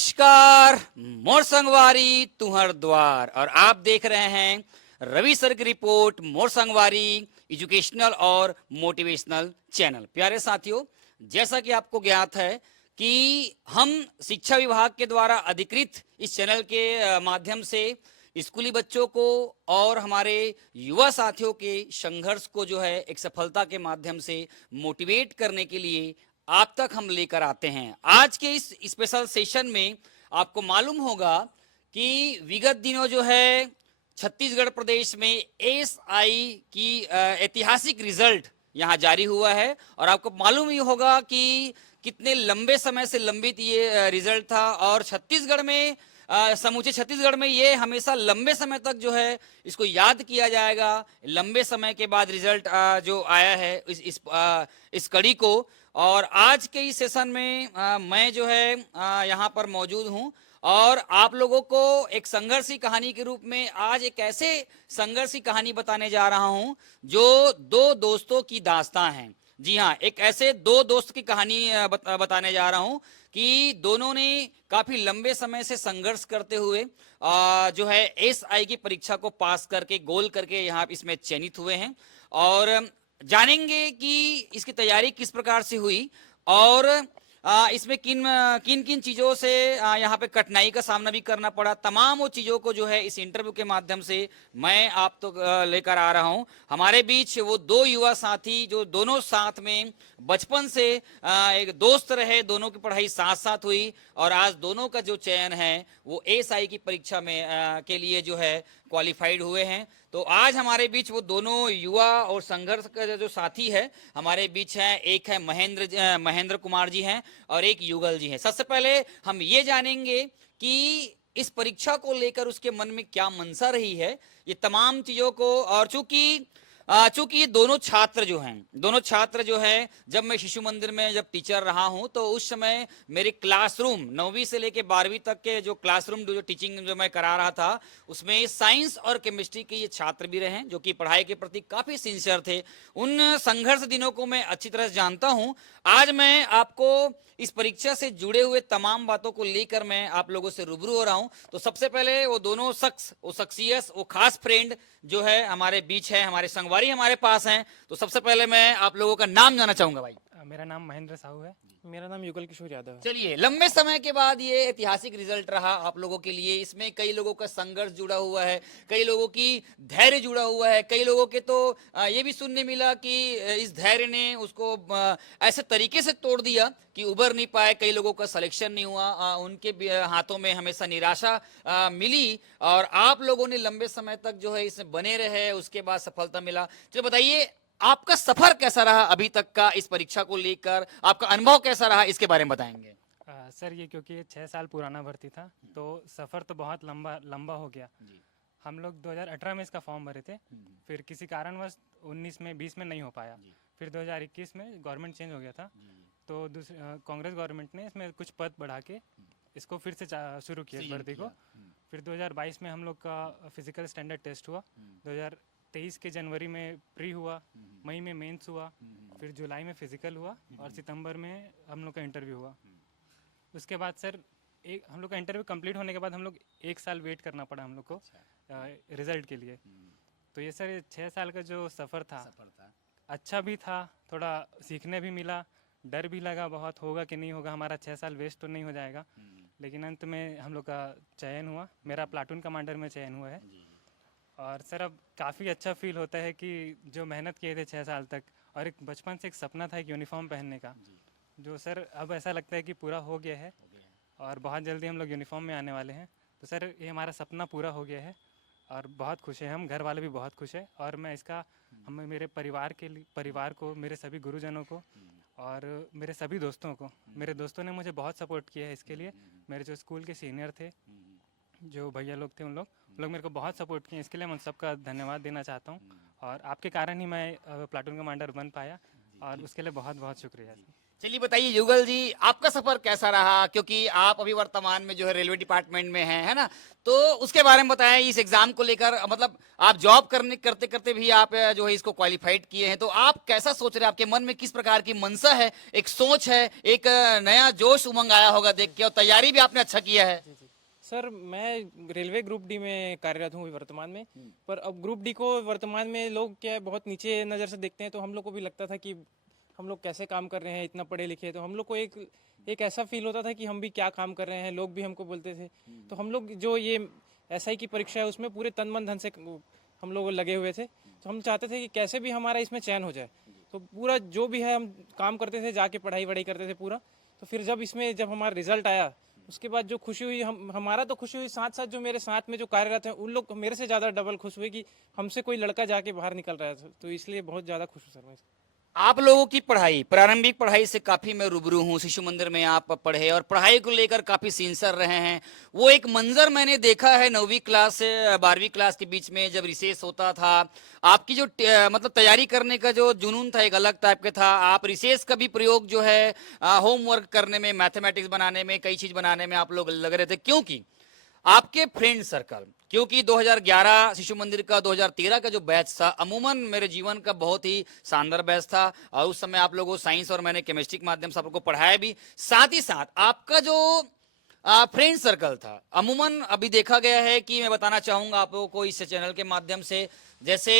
नमस्कार, मोर संगवारी तुहर द्वार। और आप देख रहे हैं रवि सर की रिपोर्ट मोर संगवारी एजुकेशनल और मोटिवेशनल चैनल। प्यारे साथियों, जैसा कि आपको ज्ञात है कि हम शिक्षा विभाग के द्वारा अधिकृत इस चैनल के माध्यम से स्कूली बच्चों को और हमारे युवा साथियों के संघर्ष को जो है एक सफलता के माध्यम से मोटिवेट करने के लिए आप तक हम लेकर आते हैं। आज के इस स्पेशल सेशन में आपको मालूम होगा कि विगत दिनों जो है छत्तीसगढ़ प्रदेश में एसआई की ऐतिहासिक रिजल्ट यहाँ जारी हुआ है। और आपको मालूम ही होगा कि कितने लंबे समय से लंबित ये रिजल्ट था और छत्तीसगढ़ में समूचे छत्तीसगढ़ में ये हमेशा लंबे समय तक जो है इसको याद किया जाएगा। लंबे समय के बाद रिजल्ट जो आया है इस कड़ी को। और आज के इस सेशन में मैं जो है यहाँ पर मौजूद हूँ और आप लोगों को एक संघर्ष की कहानी के रूप में आज एक ऐसे संघर्ष की कहानी बताने जा रहा हूँ जो दो दोस्तों की दास्तां है। जी हाँ, एक ऐसे दो दोस्त की कहानी बताने जा रहा हूँ कि दोनों ने काफी लंबे समय से संघर्ष करते हुए जो है एसआई की परीक्षा को पास करके गोल करके यहाँ इसमें चयनित हुए हैं। और जानेंगे कि इसकी तैयारी किस प्रकार से हुई और इसमें किन किन किन चीज़ों से यहाँ पे कठिनाई का सामना भी करना पड़ा। तमाम वो चीज़ों को जो है इस इंटरव्यू के माध्यम से मैं आप तो लेकर आ रहा हूँ। हमारे बीच वो दो युवा साथी जो दोनों साथ में बचपन से एक दोस्त रहे, दोनों की पढ़ाई साथ साथ हुई और आज दोनों का जो चयन है वो एसआई की परीक्षा में के लिए जो है क्वालिफाइड हुए हैं। तो आज हमारे बीच वो दोनों युवा और संघर्ष का जो साथी है हमारे बीच है। एक है महेंद्र कुमार जी हैं और एक युगल जी हैं। सबसे पहले हम ये जानेंगे कि इस परीक्षा को लेकर उसके मन में क्या मनसा रही है, ये तमाम चीजों को। और चूंकि ये दोनों छात्र जो है जब मैं शिशु मंदिर में जब टीचर रहा हूं तो उस समय मेरे क्लासरूम 9वीं से लेके 12वीं तक के जो क्लासरूम जो टीचिंग जो मैं करा रहा था उसमें साइंस और केमिस्ट्री के ये छात्र भी रहे जो कि पढ़ाई के प्रति काफी सिंसियर थे। उन संघर्ष दिनों को मैं अच्छी तरह जानता हूं। आज मैं आपको इस परीक्षा से जुड़े हुए तमाम बातों को लेकर मैं आप लोगों से रूबरू हो रहा हूं। तो सबसे पहले वो दोनों शख्सियत वो खास फ्रेंड जो है हमारे बीच है, हमारे संगवारी हमारे पास हैं। तो सबसे पहले मैं आप लोगों का नाम जानना चाहूंगा भाई। मेरा नाम महेंद्र साहू है। मेरा नाम युगल किशोर यादव है। चलिए, लंबे समय के बाद ये ऐतिहासिक रिजल्ट रहा आप लोगों के लिए। इसमें कई लोगों का संघर्ष जुड़ा हुआ है, कई लोगों की धैर्य जुड़ा हुआ है, कई लोगों के तो ये भी सुनने मिला कि इस धैर्य ने उसको ऐसे तरीके से तोड़ दिया कि उबर नहीं पाए, कई लोगों का सिलेक्शन नहीं हुआ, उनके हाथों में हमेशा निराशा मिली। और आप लोगों ने लंबे समय तक जो है इसमें बने रहे, उसके बाद सफलता मिला। चलो बताइए, आपका सफर कैसा रहा अभी तक का इस परीक्षा को लेकर, आपका अनुभव कैसा रहा, इसके बारे में बताएंगे। सर ये क्योंकि ये 6 साल पुराना भर्ती था तो सफ़र तो बहुत लंबा लंबा हो गया। हम लोग 2018 में इसका फॉर्म भरे थे, फिर किसी कारणवश 19 में 20 में नहीं हो पाया। फिर 2021 में गवर्नमेंट चेंज हो गया था तो कांग्रेस गवर्नमेंट ने इसमें कुछ पद बढ़ा के इसको फिर से शुरू किया इस भर्ती को। फिर 2022 में हम लोग का फिजिकल स्टैंडर्ड टेस्ट हुआ, 2023 के जनवरी में प्री हुआ, मई में मेंस हुआ, फिर जुलाई में फिजिकल हुआ और सितंबर में हम लोग का इंटरव्यू हुआ। उसके बाद सर हम लोग का इंटरव्यू कंप्लीट होने के बाद हम लोग 1 साल वेट करना पड़ा हम लोग को रिजल्ट के लिए। तो ये सर 6 साल का जो सफ़र था अच्छा भी था, थोड़ा सीखने भी मिला, डर भी लगा बहुत होगा कि नहीं होगा, हमारा 6 साल वेस्ट तो नहीं हो जाएगा। लेकिन अंत में हम लोग का चयन हुआ, मेरा प्लाटून कमांडर में चयन हुआ है। और सर अब काफ़ी अच्छा फील होता है कि जो मेहनत किए थे 6 साल तक और एक बचपन से एक सपना था एक यूनिफॉर्म पहनने का, जो सर अब ऐसा लगता है कि पूरा हो गया है और बहुत जल्दी हम लोग यूनिफॉर्म में आने वाले हैं। तो सर ये हमारा सपना पूरा हो गया है और बहुत खुश है हम, घर वाले भी बहुत खुश है। और मैं इसका हम मेरे परिवार को, मेरे सभी गुरुजनों को और मेरे सभी दोस्तों को, मेरे दोस्तों ने मुझे बहुत सपोर्ट किया है इसके लिए। मेरे जो स्कूल के सीनियर थे, जो भैया लोग थे, उन लोग मेरे को बहुत सपोर्ट किए, इसके लिए मैं सबका धन्यवाद देना चाहता हूँ। और आपके कारण ही मैं प्लाटून कमांडर बन पाया और उसके लिए बहुत बहुत शुक्रिया। चलिए बताइए युगल जी, आपका सफर कैसा रहा, क्योंकि आप अभी वर्तमान में जो है रेलवे डिपार्टमेंट में हैं, है ना? तो उसके बारे में बताएं, इस एग्जाम को लेकर मतलब आप जॉब करने करते करते भी आप जो है इसको क्वालिफाइड किए हैं, तो आप कैसा सोच रहे हैं? आपके मन में किस प्रकार की मनसा है, एक सोच है, एक नया जोश उमंग आया होगा देख के, और तैयारी भी आपने अच्छा किया है। जी जी सर, मैं रेलवे ग्रुप डी में कार्यरत हूँ अभी वर्तमान में। पर अब ग्रुप डी को वर्तमान में लोग क्या है बहुत नीचे नज़र से देखते हैं, तो हम लोग को भी लगता था कि हम लोग कैसे काम कर रहे हैं, इतना पढ़े लिखे। तो हम लोग को एक ऐसा फील होता था कि हम भी क्या काम कर रहे हैं, लोग भी हमको बोलते थे। तो हम लोग जो ये एसआई की परीक्षा है उसमें पूरे तन मन धन से हम लोग लगे हुए थे। तो हम चाहते थे कि कैसे भी हमारा इसमें चयन हो जाए। तो पूरा जो भी है हम काम करते थे, जाके पढ़ाई वढ़ाई करते थे पूरा। तो फिर जब हमारा रिजल्ट आया, उसके बाद जो खुशी हुई, हमारा तो खुशी हुई, साथ साथ जो मेरे साथ में जो कार्यरत हैं उन लोग मेरे से ज़्यादा डबल खुश हुए कि हमसे कोई लड़का जाके बाहर निकल रहा है। तो इसलिए बहुत ज़्यादा खुश हूँ सर मैं। आप लोगों की पढ़ाई, प्रारंभिक पढ़ाई से काफी मैं रूबरू हूँ। शिशु मंदिर में आप पढ़े और पढ़ाई को लेकर काफी सिंसियर रहे हैं। वो एक मंजर मैंने देखा है 9वीं क्लास से 12वीं क्लास के बीच में, जब रिसेस होता था, आपकी जो मतलब तैयारी करने का जो जुनून था एक अलग टाइप का था। आप रिसेस का भी प्रयोग जो है होमवर्क करने में, मैथमेटिक्स बनाने में, कई चीज बनाने में आप लोग लग रहे थे, क्योंकि आपके फ्रेंड सर्कल, क्योंकि 2011 शिशु मंदिर का 2013 का जो बैच था, अमूमन मेरे जीवन का बहुत ही शानदार बैच था। और उस समय आप लोगों को साइंस और मैंने केमिस्ट्री के माध्यम से आप लोगों को पढ़ाया भी। साथ ही साथ आपका जो फ्रेंड सर्कल था, अमूमन अभी देखा गया है कि मैं बताना चाहूंगा आप लोगों को इस चैनल के माध्यम से, जैसे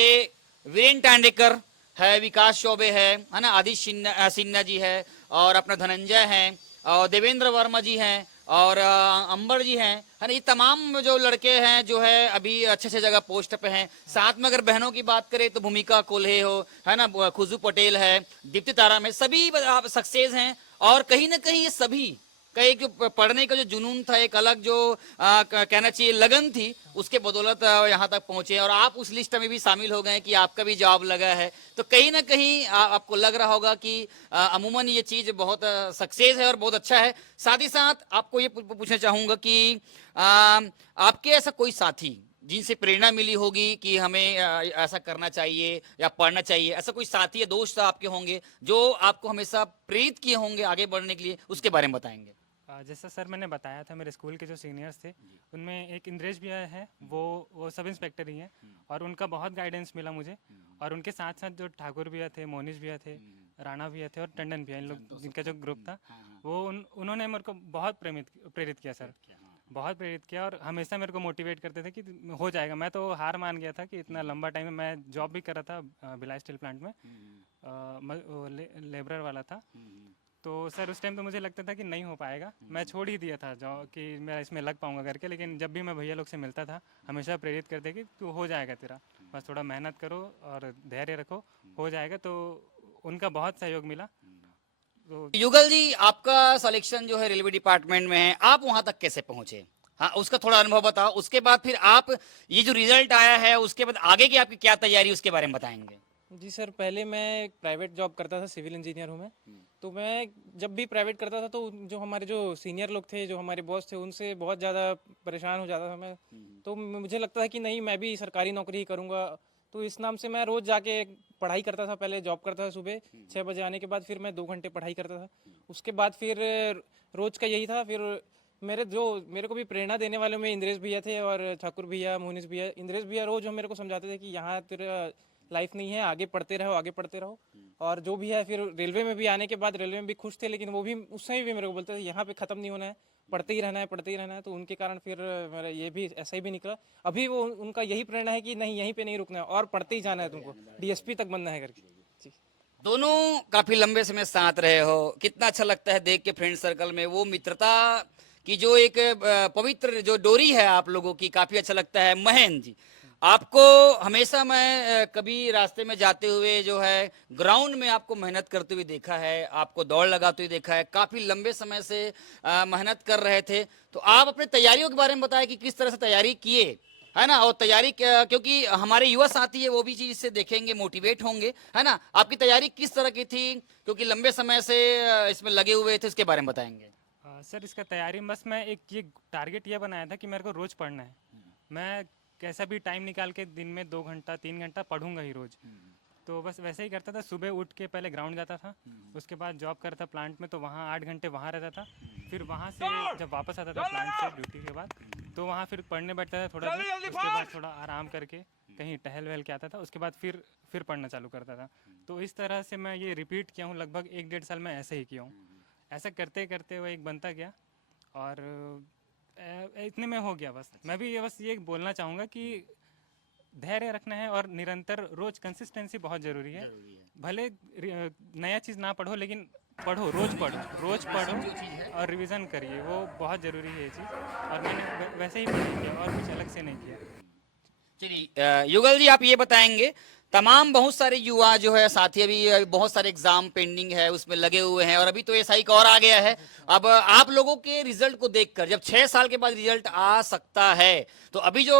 वीरेन टांडेकर है, विकास चौबे है ना, आदिश सिन्हा जी है, और अपना धनंजय हैं, और देवेंद्र वर्मा जी हैं, और अंबर जी हैं, है ना। ये तमाम जो लड़के हैं जो है अभी अच्छे अच्छे जगह पोस्ट पे हैं। साथ में अगर बहनों की बात करें तो भूमिका कोल्हे हो, है ना, खुशबू पटेल है, दीप्ति तारा में, सभी आप सक्सेस हैं। और कहीं ना कहीं ये सभी का एक जो पढ़ने का जो जुनून था, एक अलग जो कहना चाहिए लगन थी, उसके बदौलत यहाँ तक पहुंचे, और आप उस लिस्ट में भी शामिल हो गए कि आपका भी जॉब लगा है। तो कहीं ना कहीं आपको लग रहा होगा कि अमूमन ये चीज बहुत सक्सेस है और बहुत अच्छा है। साथ ही साथ आपको ये पूछना चाहूंगा कि आपके ऐसा कोई साथी जिनसे प्रेरणा मिली होगी कि हमें ऐसा करना चाहिए या पढ़ना चाहिए, ऐसा कोई साथी या दोस्त आपके होंगे जो आपको हमेशा प्रेरित किए होंगे आगे बढ़ने के लिए, उसके बारे में बताएंगे? जैसा सर मैंने बताया था, मेरे स्कूल के जो सीनियर्स थे उनमें एक इंद्रेश भैया है, वो सब इंस्पेक्टर ही हैं, और उनका बहुत गाइडेंस मिला मुझे। और उनके साथ साथ जो ठाकुर भैया थे, मोनिश भैया थे, राणा भैया थे, और टंडन भैया, इन लोग जिनका जो ग्रुप था, वो उन्होंने मेरे को बहुत प्रेरित किया सर, बहुत प्रेरित किया। और हमेशा मेरे को मोटिवेट करते थे कि हो जाएगा। मैं तो हार मान गया था कि इतना लंबा टाइम में, मैं जॉब भी कर रहा था भिलाई स्टील प्लांट में, लेबरर वाला था। तो सर उस टाइम तो मुझे लगता था कि नहीं हो पाएगा, मैं छोड़ ही दिया था जो कि मैं इसमें लग पाऊंगा करके। लेकिन जब भी मैं भैया लोग से मिलता था, हमेशा प्रेरित करते कि तू हो जाएगा, तेरा बस थोड़ा मेहनत करो और धैर्य रखो, हो जाएगा। तो उनका बहुत सहयोग मिला। तो युगल जी, आपका सिलेक्शन जो है रेलवे डिपार्टमेंट में है, आप वहां तक कैसे पहुंचे? हाँ, उसका थोड़ा अनुभव बताओ। उसके बाद फिर आप, ये जो रिजल्ट आया है उसके बाद आगे की आपकी क्या तैयारी, उसके बारे में बताएंगे? जी सर, पहले मैं एक प्राइवेट जॉब करता था, सिविल इंजीनियर हूँ मैं। तो मैं जब भी प्राइवेट करता था तो जो हमारे जो सीनियर लोग थे, जो हमारे बॉस थे, उनसे बहुत ज़्यादा परेशान हो जाता था मैं। तो मुझे लगता था कि नहीं, मैं भी सरकारी नौकरी ही करूँगा। तो इस नाम से मैं रोज़ जाके पढ़ाई करता था। पहले जॉब करता था, सुबह 6 बजे आने के बाद फिर मैं 2 घंटे पढ़ाई करता था। उसके बाद फिर रोज़ का यही था। फिर मेरे को भी प्रेरणा देने वाले में इंद्रेश भैया थे और ठाकुर भैया, मोनिश भैया। इंद्रेश भैया रोज़ हम मेरे को समझाते थे कि यहाँ तेरा लाइफ नहीं है, आगे पढ़ते रहो, आगे पढ़ते रहो। और जो भी है, फिर रेलवे में भी आने के बाद रेलवे में भी खुश थे, लेकिन वो भी उस समय भी मेरे को बोलते थे यहाँ पे ख़त्म नहीं होना है, पढ़ते ही रहना है, पढ़ते ही रहना है। तो उनके कारण फिर मेरा ये भी ऐसा ही भी निकला। अभी वो उनका यही प्रेरणा है कि नहीं, यहीं पे नहीं रुकना है और पढ़ते ही जाना है, तुमको डीएसपी तक बनना है करके। जी दोनों काफी लंबे समय साथ रहे हो, कितना अच्छा लगता है देख के फ्रेंड सर्कल में वो मित्रता की जो एक पवित्र जो डोरी है आप लोगों की, काफी अच्छा लगता है। महेंद्र जी, आपको हमेशा मैं कभी रास्ते में जाते हुए जो है ग्राउंड में आपको मेहनत करते हुए देखा है, आपको दौड़ लगाते हुए देखा है, काफी लंबे समय से मेहनत कर रहे थे। तो आप अपने तैयारियों के बारे में बताएं कि किस तरह से तैयारी किए, है ना, और तैयारी क्योंकि हमारे युवा साथी है वो भी चीज से देखेंगे, मोटिवेट होंगे, है ना। आपकी तैयारी किस तरह की थी, क्योंकि लंबे समय से इसमें लगे हुए थे, उसके बारे में बताएंगे? सर इसका तैयारी बस मैं एक ये टारगेट ये बनाया था कि मेरे को रोज़ पढ़ना है। मैं कैसा भी टाइम निकाल के दिन में 2 घंटा 3 घंटा पढ़ूंगा ही रोज़। तो बस वैसे ही करता था, सुबह उठ के पहले ग्राउंड जाता था, उसके बाद जॉब करता प्लांट में, तो वहाँ 8 घंटे वहाँ रहता था। फिर वहाँ से जब वापस आता था प्लांट से ड्यूटी के बाद, तो वहाँ फिर पढ़ने बैठता था थोड़ा देर, उसके बाद थोड़ा आराम करके कहीं टहल वहल के आता था, उसके बाद फिर पढ़ना चालू करता था। तो इस तरह से मैं ये रिपीट किया हूँ, लगभग 1-1.5 साल मैं ऐसे ही किया हूँ। ऐसा करते करते वो एक बनता गया और इतने में हो गया बस। मैं भी बस ये बोलना चाहूँगा कि धैर्य रखना है और निरंतर रोज कंसिस्टेंसी बहुत जरूरी है। भले नया चीज़ ना पढ़ो, लेकिन पढ़ो, रोज पढ़ो और रिवीजन करिए, वो बहुत ज़रूरी है ये चीज़। और मैंने वैसे ही पढ़ी किया और कुछ अलग से नहीं किया। चलिए युगल जी, आप ये बताएंगे, तमाम बहुत सारे युवा जो है साथी अभी बहुत सारे एग्जाम पेंडिंग है, उसमें लगे हुए हैं, और अभी तो एसआई का और आ गया है। अब आप लोगों के रिजल्ट को देखकर, जब 6 साल के बाद रिजल्ट आ सकता है, तो अभी जो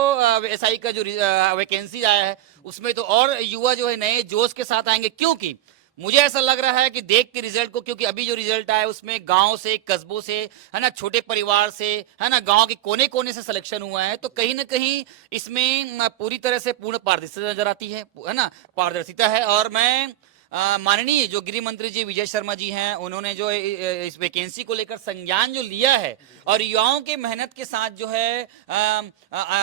एसआई का जो वैकेंसी आया है, उसमें तो और युवा जो है नए जोश के साथ आएंगे, क्योंकि मुझे ऐसा लग रहा है कि देख के रिजल्ट को, क्योंकि अभी जो रिजल्ट आया उसमें गांव से, कस्बों से, है ना, छोटे परिवार से, है ना, गांव के कोने कोने से सिलेक्शन हुआ है, तो कहीं ना कहीं इसमें पूरी तरह से पूर्ण पारदर्शिता नजर आती है ना, पारदर्शिता है। और मैं माननीय जो गृह मंत्री जी विजय शर्मा जी हैं, उन्होंने जो इस वैकेंसी को लेकर संज्ञान जो लिया है और युवाओं के मेहनत के साथ जो है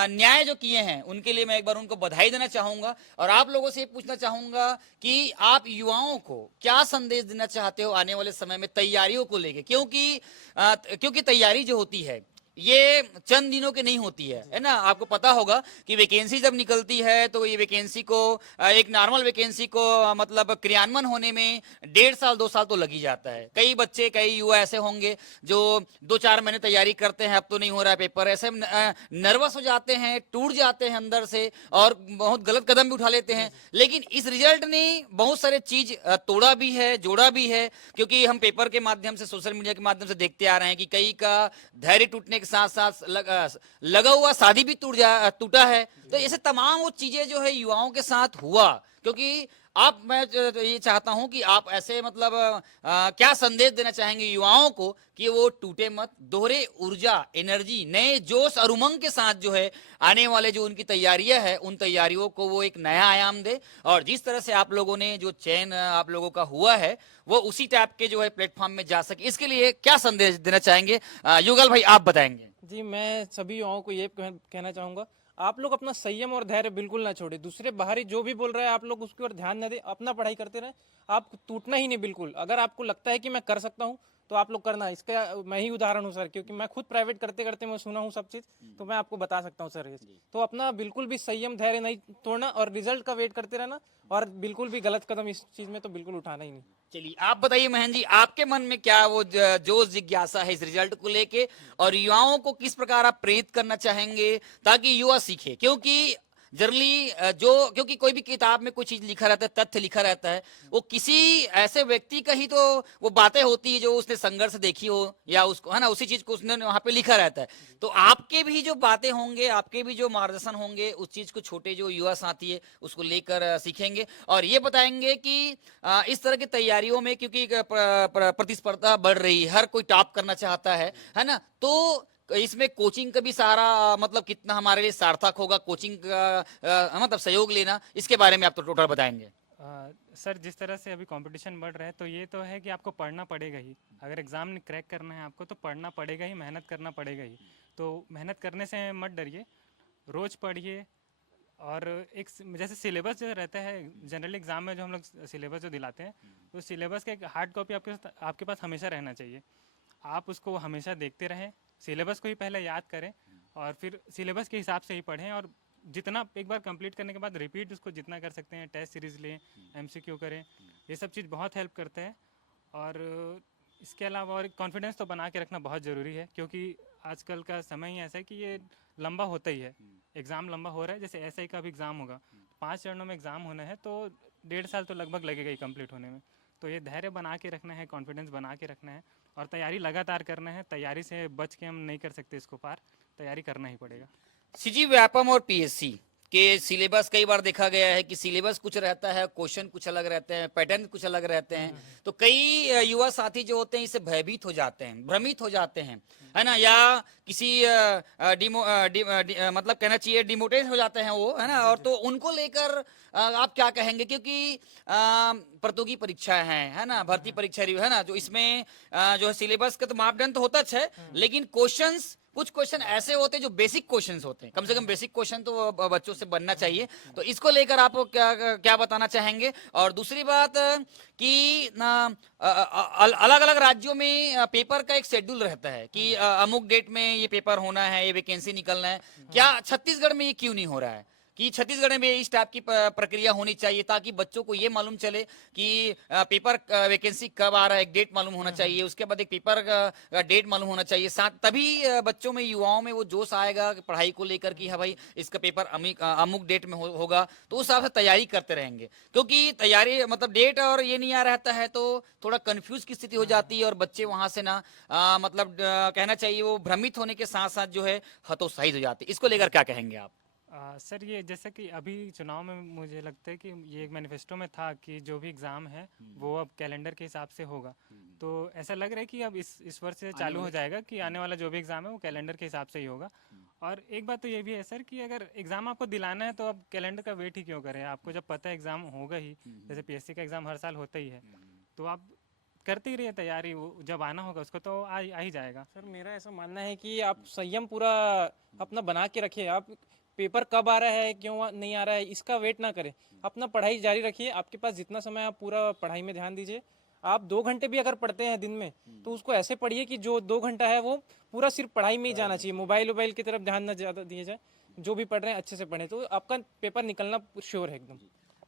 न्याय जो किए हैं, उनके लिए मैं एक बार उनको बधाई देना चाहूंगा। और आप लोगों से ये पूछना चाहूंगा कि आप युवाओं को क्या संदेश देना चाहते हो आने वाले समय में तैयारियों को लेके, क्योंकि तैयारी जो होती है ये चंद दिनों की नहीं होती है ना। आपको पता होगा कि वैकेंसी जब निकलती है तो ये वैकेंसी को, एक नॉर्मल वैकेंसी को मतलब क्रियान्वयन होने में 1.5 साल 2 साल तो लग ही जाता है। कई बच्चे, कई युवा ऐसे होंगे जो 2-4 महीने तैयारी करते हैं, अब तो नहीं हो रहा है पेपर, ऐसे नर्वस हो जाते हैं, टूट जाते हैं अंदर से और बहुत गलत कदम भी उठा लेते हैं। लेकिन इस रिजल्ट ने बहुत सारे चीज तोड़ा भी है, जोड़ा भी है, क्योंकि हम पेपर के माध्यम से, सोशल मीडिया के माध्यम से देखते आ रहे हैं कि कई का धैर्य टूटने के साथ साथ लगा हुआ शादी भी टूटा है। तो ऐसे तमाम वो चीजें जो है युवाओं के साथ हुआ, क्योंकि आप, मैं ये चाहता हूं कि आप ऐसे मतलब क्या संदेश देना चाहेंगे युवाओं को कि वो टूटे मत, दोहरे ऊर्जा, एनर्जी, नए जोश और उमंग के साथ जो है आने वाले जो उनकी तैयारियां है, उन तैयारियों को वो एक नया आयाम दे, और जिस तरह से आप लोगों ने जो चयन आप लोगों का हुआ है वो उसी टाइप के जो है प्लेटफॉर्म में जा सके, इसके लिए क्या संदेश देना चाहेंगे? युगल भाई, आप बताएंगे। जी, मैं सभी युवाओं को ये कहना चाहूँगा, आप लोग अपना संयम और धैर्य बिल्कुल ना छोड़े। दूसरे बाहरी जो भी बोल रहा है आप लोग उसकी ओर ध्यान न दें, अपना पढ़ाई करते रहें। आप टूटना ही नहीं बिल्कुल। अगर आपको लगता है कि मैं कर सकता हूँ तो आप लोग करना। इसका मैं ही उदाहरण हूँ सर, क्योंकि मैं खुद प्राइवेट करते करते मैं सुना हूँ सब चीज़, तो मैं आपको बता सकता हूँ सर ये। तो अपना बिल्कुल भी संयम धैर्य नहीं तोड़ना और रिजल्ट का वेट करते रहना, और बिल्कुल भी गलत कदम इस चीज़ में तो बिल्कुल उठाना ही नहीं। चलिए आप बताइए महेंद्र जी, आपके मन में क्या वो जोश, जिज्ञासा है इस रिजल्ट को लेके, और युवाओं को किस प्रकार आप प्रेरित करना चाहेंगे ताकि युवा सीखे? क्योंकि जनरली क्योंकि कोई भी किताब में कोई चीज लिखा रहता है, तथ्य लिखा रहता है, वो किसी ऐसे व्यक्ति का ही तो वो बातें होती है जो उसने संघर्ष देखी हो, या उसको, है ना, उसी चीज को उसने वहां पे लिखा रहता है। तो आपके भी जो बातें होंगे, आपके भी जो मार्गदर्शन होंगे, उस चीज को छोटे जो युवा साथी है उसको लेकर सीखेंगे, और ये बताएंगे कि इस तरह की तैयारियों में, क्योंकि प्रतिस्पर्धा बढ़ रही है, हर कोई टॉप करना चाहता है ना, तो इसमें कोचिंग का भी सहारा मतलब कितना हमारे लिए सार्थक होगा, कोचिंग का मतलब सहयोग लेना, इसके बारे में आप तो टोटल बताएंगे। सर, जिस तरह से अभी कंपटीशन बढ़ रहा है, तो ये तो है कि आपको पढ़ना पड़ेगा ही। अगर एग्ज़ाम ने क्रैक करना है आपको, तो पढ़ना पड़ेगा ही, मेहनत करना पड़ेगा ही। तो मेहनत करने से मत डरिए, रोज़ पढ़िए। और एक जैसे सिलेबस जो रहता है जनरल एग्ज़ाम में, जो हम लोग सिलेबस जो दिलाते हैं, तो सिलेबस का एक हार्ड कॉपी आपके पास हमेशा रहना चाहिए। आप उसको हमेशा देखते रहें, सिलेबस को ही पहले याद करें और फिर सिलेबस के हिसाब से ही पढ़ें। और जितना एक बार कंप्लीट करने के बाद रिपीट उसको जितना कर सकते हैं, टेस्ट सीरीज़ लें, एमसीक्यू करें, ये सब चीज़ बहुत हेल्प करता है। और इसके अलावा और कॉन्फिडेंस तो बना के रखना बहुत ज़रूरी है, क्योंकि आजकल का समय ही ऐसा है कि ये लंबा होता ही है। एग्ज़ाम लंबा हो रहा है, जैसे एसआई का भी एग्ज़ाम होगा, 5 चरणों में एग्ज़ाम होना है, तो 1.5 साल तो लगभग लगेगा ही कंप्लीट होने में। तो ये धैर्य बना के रखना है, कॉन्फिडेंस बना के रखना है, और तैयारी लगातार करना है। तैयारी से बच के हम नहीं कर सकते इसको पार, तैयारी करना ही पड़ेगा। सीजी व्यापम और पीएससी कि सिलेबस कई बार देखा गया है कि सिलेबस कुछ रहता है, क्वेश्चन कुछ अलग रहते हैं, पैटर्न कुछ अलग रहते हैं, तो कई युवा साथी जो होते हैं इससे भयभीत हो जाते हैं, भ्रमित हो जाते हैं, है ना, या किसी मतलब कहना चाहिए डिमोटिवेट हो जाते हैं वो, है ना, और तो उनको लेकर आप क्या कहेंगे, क्योंकि प्रतियोगी परीक्षा है ना, भर्ती परीक्षा है ना, जो इसमें जो है सिलेबस का तो मापदंड तो होता है, लेकिन क्वेश्चंस कुछ क्वेश्चन ऐसे होते हैं जो बेसिक क्वेश्चंस होते हैं, कम से कम बेसिक क्वेश्चन तो बच्चों से बनना चाहिए। तो इसको लेकर आप क्या क्या बताना चाहेंगे? और दूसरी बात कि अलग अलग राज्यों में पेपर का एक शेड्यूल रहता है कि अमुक डेट में ये पेपर होना है, ये वैकेंसी निकलना है, क्या छत्तीसगढ़ में ये क्यों नहीं हो रहा है कि छत्तीसगढ़ में इस टाइप की प्रक्रिया होनी चाहिए ताकि बच्चों को ये मालूम चले कि पेपर वैकेंसी कब आ रहा है, एक डेट मालूम होना चाहिए, उसके बाद एक पेपर का डेट मालूम होना चाहिए, साथ तभी बच्चों में, युवाओं में वो जोश आएगा कि पढ़ाई को लेकर कि हाँ भाई इसका पेपर अमुक डेट में होगा, तो उस हिसाब से तैयारी करते रहेंगे। क्योंकि तैयारी मतलब डेट और ये नहीं आ रहता है तो थोड़ा कंफ्यूज की स्थिति हो जाती है और बच्चे वहां से ना मतलब कहना चाहिए वो भ्रमित होने के साथ साथ जो है हतोत्साहित हो जाते हैं। इसको लेकर क्या कहेंगे आप? सर ये जैसे कि अभी चुनाव में मुझे लगता है कि ये एक मैनिफेस्टो में था कि जो भी एग्ज़ाम है वो अब कैलेंडर के हिसाब से होगा। तो ऐसा लग रहा है कि अब इस वर्ष से चालू हो जाएगा कि आने वाला जो भी एग्ज़ाम है वो कैलेंडर के हिसाब से ही होगा। और एक बात तो ये भी है सर कि अगर एग्ज़ाम आपको दिलाना है तो अब कैलेंडर का वेट ही क्यों करें, आपको जब पता है एग्ज़ाम होगा ही, जैसे पीएससी का एग्ज़ाम हर साल होता ही है, तो आप करते ही रहिए तैयारी, वो जब आना होगा उसको तो आ ही जाएगा। सर मेरा ऐसा मानना है कि आप संयम पूरा अपना बना के रखिए। आप पेपर कब आ रहा है, क्यों नहीं आ रहा है, इसका वेट ना करें, अपना पढ़ाई जारी रखिए। आपके पास जितना समय, आप पूरा पढ़ाई में ध्यान दीजिए। आप 2 घंटे भी अगर पढ़ते हैं दिन में तो उसको ऐसे पढ़िए कि जो 2 घंटा है वो पूरा सिर्फ पढ़ाई में ही जाना चाहिए, मोबाइल वोबाइल की तरफ ध्यान ना ज़्यादा दिया जाए। जो भी पढ़ रहे हैं अच्छे से पढ़ें तो आपका पेपर निकलना श्योर है एकदम।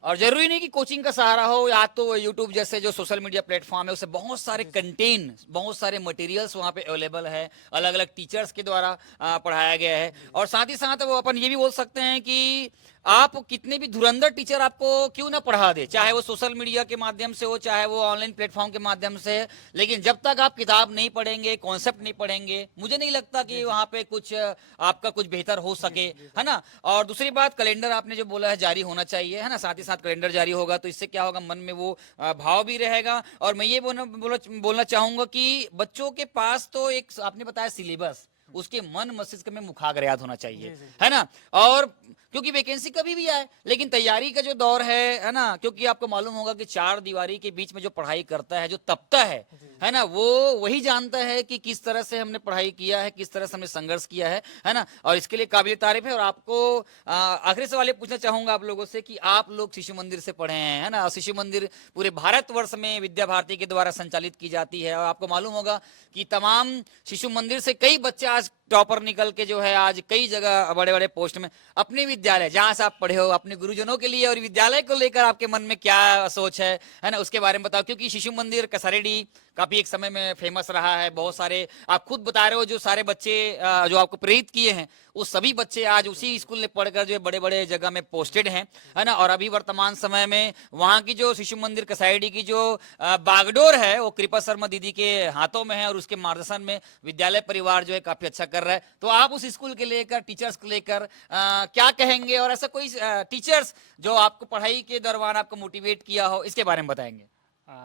और जरूरी नहीं कि कोचिंग का सहारा हो, या तो यूट्यूब जैसे जो सोशल मीडिया प्लेटफॉर्म है उससे बहुत सारे कंटेंट, बहुत सारे मटेरियल्स वहाँ पे अवेलेबल है, अलग अलग टीचर्स के द्वारा पढ़ाया गया है। और साथ ही साथ वो अपन ये भी बोल सकते हैं कि आप कितने भी धुरंधर टीचर आपको क्यों ना पढ़ा दे, चाहे वो सोशल मीडिया के माध्यम से हो, चाहे वो ऑनलाइन प्लेटफॉर्म के माध्यम से है, लेकिन जब तक आप किताब नहीं पढ़ेंगे, कॉन्सेप्ट नहीं पढ़ेंगे, मुझे नहीं लगता कि वहाँ पे कुछ आपका कुछ बेहतर हो सके, है ना। और दूसरी बात, कैलेंडर आपने जो बोला है जारी होना चाहिए, है ना, साथ ही साथ कैलेंडर जारी होगा तो इससे क्या होगा, मन में वो भाव भी रहेगा। और मैं ये बोलना चाहूंगा कि बच्चों के पास तो एक आपने बताया सिलेबस, उसके मन मस्तिष्क में मुखाग्र याद होना चाहिए, है ना। और क्योंकि वैकेंसी कभी भी आए, लेकिन तैयारी का जो दौर है ना, क्योंकि आपको मालूम होगा कि चार दीवारी के बीच में जो पढ़ाई करता है, जो तपता है ना, वो वही जानता है कि किस तरह से हमने पढ़ाई किया है, किस तरह से हमने संघर्ष किया है ना। और इसके लिए काबिल तारीफ है। और आपको आखिरी सवाल ये पूछना चाहूंगा आप लोगों से कि आप लोग शिशु मंदिर से पढ़े हैं, है ना, और शिशु मंदिर पूरे भारतवर्ष में विद्या भारती के द्वारा संचालित की जाती है, और आपको मालूम होगा कि तमाम शिशु मंदिर से कई बच्चे आज टॉपर निकल के जो है आज कई जगह बड़े बड़े पोस्ट में, अपने विद्यालय जहां से आप पढ़े हो, अपने गुरुजनों के लिए और विद्यालय को लेकर आपके मन में क्या सोच है ना, उसके बारे में बताओ। क्योंकि शिशु मंदिर कसारेडी काफी एक समय में फेमस रहा है, बहुत सारे आप खुद बता रहे हो जो सारे बच्चे जो आपको प्रेरित किए हैं, वो सभी बच्चे आज उसी स्कूल में पढ़कर जो बड़े बड़े जगह में पोस्टेड हैं, है ना। और अभी वर्तमान समय में वहाँ की जो शिशु मंदिर कसाईडी की जो बागडोर है वो कृपा शर्मा दीदी के हाथों में है, और उसके मार्गदर्शन में विद्यालय परिवार जो है काफी अच्छा कर रहा है। तो आप उस स्कूल के लेकर, टीचर्स को लेकर क्या कहेंगे, और ऐसा कोई टीचर्स जो आपको पढ़ाई के दौरान आपको मोटिवेट किया हो, इसके बारे में बताएंगे?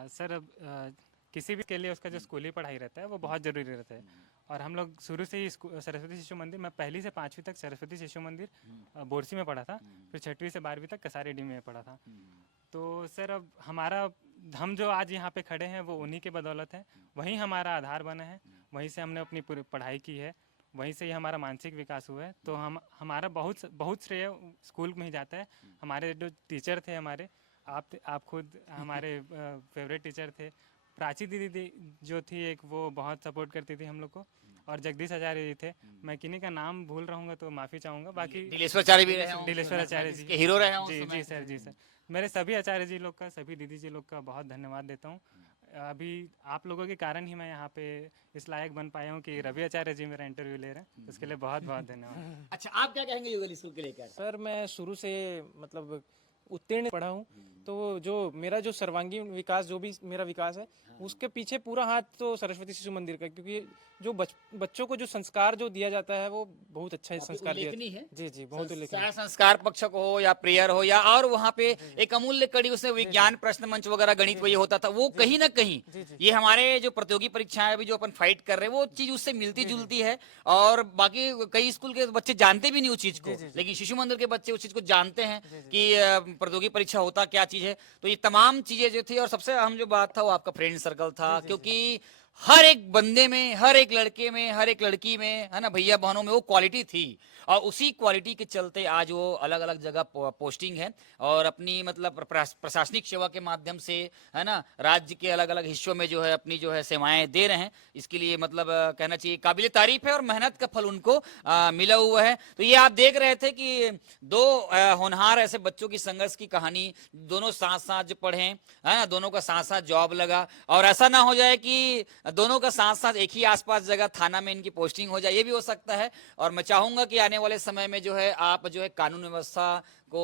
सर अब किसी भी के लिए उसका जो स्कूली पढ़ाई रहता है वो बहुत ज़रूरी रहता है। और हम लोग शुरू से ही सरस्वती शिशु मंदिर, मैं 1ली से 5वीं तक सरस्वती शिशु मंदिर बोरसी में पढ़ा था, फिर 6वीं से 12वीं तक कसारेडी में पढ़ा था। तो सर अब हम जो आज यहाँ पे खड़े हैं वो उन्हीं के बदौलत है, वहीं हमारा आधार बना है, वहीं से हमने अपनी पूरी पढ़ाई की है, वहीं से ही हमारा मानसिक विकास हुआ है। तो हमारा बहुत श्रेय स्कूल में ही जाता है। हमारे जो टीचर थे, आप खुद हमारे फेवरेट टीचर थे। प्राची दीदी जो थी एक, वो बहुत सपोर्ट करती थी हम लोग को, और जगदीश आचार्य जी थे, मैं किन्हीं का नाम भूल रहूँगा तो माफ़ी चाहूँगा। बाकी दिलेश्वर आचार्य भी रहे हों, दिलेश्वर आचार्य जी के हीरो रहे हों जी उस समय। जी सर। मेरे सभी आचार्य जी लोग का, सभी दीदी जी लोग का बहुत धन्यवाद देता हूँ। अभी आप लोगों के कारण ही मैं यहाँ पे इस लायक बन पाया हूँ कि रवि आचार्य जी मेरा इंटरव्यू ले रहे हैं, उसके लिए बहुत बहुत धन्यवाद। अच्छा, आप क्या कहेंगे युगल स्कूल के लेकर? सर मैं शुरू से मतलब उत्तीर्ण पढ़ा हूँ। तो जो मेरा जो सर्वांगीण विकास, जो भी मेरा विकास है, उसके पीछे पूरा हाथ तो सरस्वती शिशु मंदिर का, क्योंकि जो बच्चों को जो संस्कार जो दिया जाता है वो बहुत अच्छा संस्कार दिया उल्लेखनीय है। जी जी, बहुत उल्लेखनीय। संस्कार पक्षक हो या प्रेयर हो या और वहाँ पे एक अमूल्य कड़ी उसमें विज्ञान प्रश्न मंच वगैरह गणित वही होता था, वो कहीं ना कहीं ये हमारे जो प्रतियोगी परीक्षाएं अभी जो अपन फाइट कर रहे हैं वो चीज उससे मिलती जुलती है। और बाकी कई स्कूल के बच्चे जानते भी नहीं उस चीज को, लेकिन शिशु मंदिर के बच्चे उस चीज को जानते हैं कि प्रतियोगी परीक्षा होता क्या चीज है। तो ये तमाम चीजें जो थी, और सबसे अहम जो बात था वो आपका फ्रेंड सर्कल था, क्योंकि हर एक बंदे में, हर एक लड़के में, हर एक लड़की में, है ना, भैया बहनों में वो क्वालिटी थी। और उसी क्वालिटी के चलते आज वो अलग अलग जगह पोस्टिंग है और अपनी मतलब प्रशासनिक सेवा के माध्यम से, है ना, राज्य के अलग अलग हिस्सों में जो है अपनी जो है सेवाएं दे रहे हैं। इसके लिए मतलब कहना चाहिए काबिल तारीफ है और मेहनत का फल उनको मिला हुआ है। तो ये आप देख रहे थे कि दो होनहार ऐसे बच्चों की संघर्ष की कहानी, दोनों साथ साथ जो पढ़े, है ना, दोनों का साथ साथ जॉब लगा, और ऐसा ना हो जाए कि दोनों का साथ साथ एक ही आसपास जगह थाना में इनकी पोस्टिंग हो जाए, ये भी हो सकता है। और मैं चाहूंगा कि आने वाले समय में जो है आप जो है कानून व्यवस्था को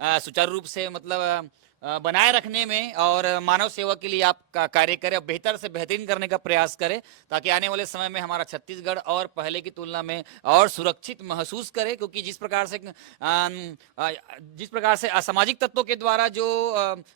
सुचारू रूप से मतलब बनाए रखने में और मानव सेवा के लिए आप कार्य करें, बेहतर से बेहतरीन करने का प्रयास करें, ताकि आने वाले समय में हमारा छत्तीसगढ़ और पहले की तुलना में और सुरक्षित महसूस करे। क्योंकि जिस प्रकार से असामाजिक तत्वों के द्वारा जो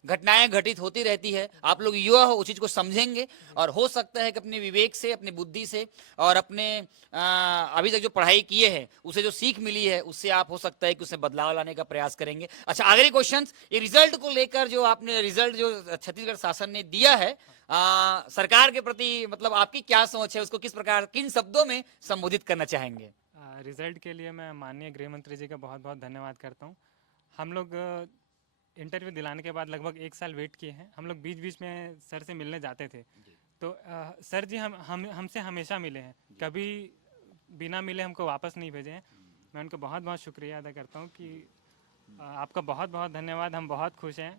घटनाएं घटित होती रहती है, आप लोग युवा हो उस चीज को समझेंगे और हो सकता है कि अपने विवेक से, अपनी बुद्धि से और अपने अभी तक जो पढ़ाई किए हैं उसे जो सीख मिली है उससे आप हो सकता है कि उसमें बदलाव लाने का प्रयास करेंगे। अच्छा, आखिरी क्वेश्चन, ये रिजल्ट को लेकर जो आपने रिजल्ट जो छत्तीसगढ़ शासन ने दिया है सरकार के प्रति, मतलब आपकी क्या सोच है, उसको किस प्रकार, किन शब्दों में संबोधित करना चाहेंगे? रिजल्ट के लिए मैं माननीय गृह मंत्री जी का बहुत बहुत धन्यवाद करता हूँ। हम लोग इंटरव्यू दिलाने के बाद लगभग 1 साल वेट किए हैं। हम लोग बीच बीच में सर से मिलने जाते थे, तो सर जी हमसे हमेशा मिले हैं, कभी बिना मिले हमको वापस नहीं भेजे हैं। मैं उनको बहुत बहुत शुक्रिया अदा करता हूँ कि आपका बहुत बहुत धन्यवाद, हम बहुत खुश हैं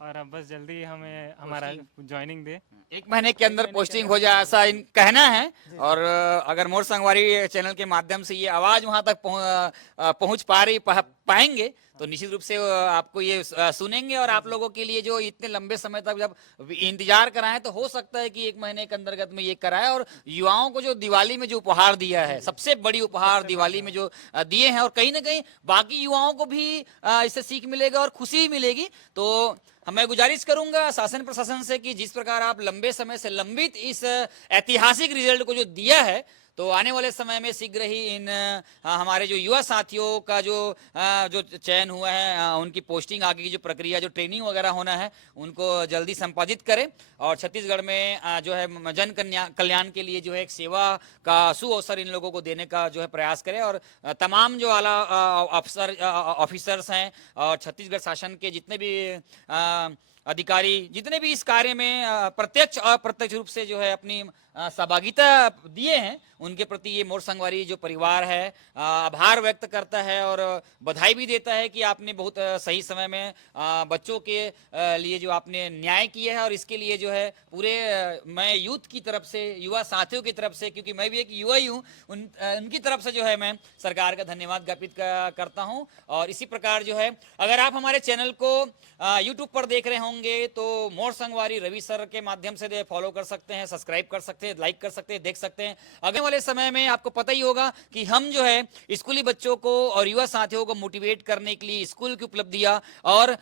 और अब बस जल्दी हमें हमारा ज्वाइनिंग दे। 1 महीने के अंदर पोस्टिंग हो जाए ऐसा कहना है। और अगर मोर संगवारी चैनल के माध्यम से ये आवाज वहां तक पहुंच पाएंगे तो निश्चित रूप से आपको ये सुनेंगे। और आप लोगों के लिए जो इतने लंबे समय तक जब इंतजार कराएं, तो हो सकता है कि 1 महीने के अंतर्गत में ये कराए। और युवाओं को जो दिवाली में जो उपहार दिया है, सबसे बड़ी उपहार दिवाली में जो दिए हैं, और कहीं ना कहीं बाकी युवाओं को भी इससे सीख मिलेगा और खुशी मिलेगी। तो मैं गुजारिश करूंगा शासन प्रशासन से कि जिस प्रकार आप लंबे समय से लंबित इस ऐतिहासिक रिजल्ट को जो दिया है, तो आने वाले समय में शीघ्र ही इन हमारे जो युवा साथियों का जो चयन हुआ है, उनकी पोस्टिंग, आगे की जो प्रक्रिया, जो ट्रेनिंग वगैरह होना है, उनको जल्दी संपादित करें। और छत्तीसगढ़ में जो है जन कल्याण के लिए जो है एक सेवा का सुअवसर इन लोगों को देने का जो है प्रयास करें। और तमाम जो आला ऑफिसर्स हैं और छत्तीसगढ़ शासन के जितने भी अधिकारी, जितने भी इस कार्य में प्रत्यक्ष और अप्रत्यक्ष रूप से जो है अपनी सहभागिता दिए हैं, उनके प्रति ये मोर संगवारी जो परिवार है आभार व्यक्त करता है और बधाई भी देता है कि आपने बहुत सही समय में बच्चों के लिए जो आपने न्याय किया है। और इसके लिए जो है पूरे मैं यूथ की तरफ से, युवा साथियों की तरफ से, क्योंकि मैं भी एक युवा ही हूँ, उनकी तरफ से जो है मैं सरकार का धन्यवाद ज्ञापित करता हूँ। और इसी प्रकार जो है अगर आप हमारे चैनल को यूट्यूब पर देख रहे होंगे तो मोर संगवारी रवि सर के माध्यम से फॉलो कर सकते हैं, सब्सक्राइब कर सकते हैं, लाइक कर सकते हैं, देख सकते हैं। आगे वाले समय में आपको पता ही होगा कि हम जो है स्कूली बच्चों को और युवा साथियों को मोटिवेट करने के लिए स्कूल की उपलब्धियां और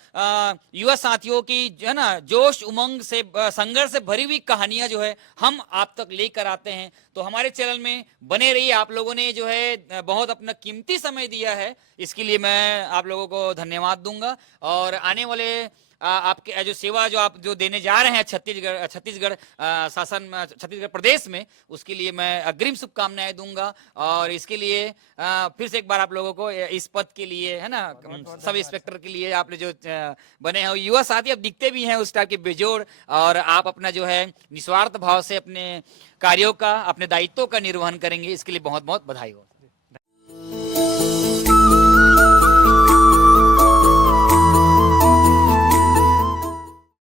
युवा साथियों की जो है ना जोश उमंग से संघर्ष से भरी हुई कहानियां जो है हम आप तक लेकर आते हैं। तो हमारे चैनल में बने रहिए। आप लोगों ने जो है बहुत अपना कीमती समय दिया है, इसके लिए मैं आप लोगों को धन्यवाद दूंगा। और आने वाले आपके जो सेवा जो आप जो देने जा रहे हैं छत्तीसगढ़ शासन, छत्तीसगढ़ प्रदेश में, उसके लिए मैं अग्रिम शुभकामनाएं दूंगा। और इसके लिए फिर से एक बार आप लोगों को इस पद के लिए, है ना, सब इंस्पेक्टर के लिए आपने जो बने हैं युवा साथी अब दिखते भी हैं उस टाइप के बेजोड़, और आप अपना जो है निस्वार्थ भाव से अपने कार्यों का, अपने दायित्वों का निर्वहन करेंगे, इसके लिए बहुत बहुत बधाई हो।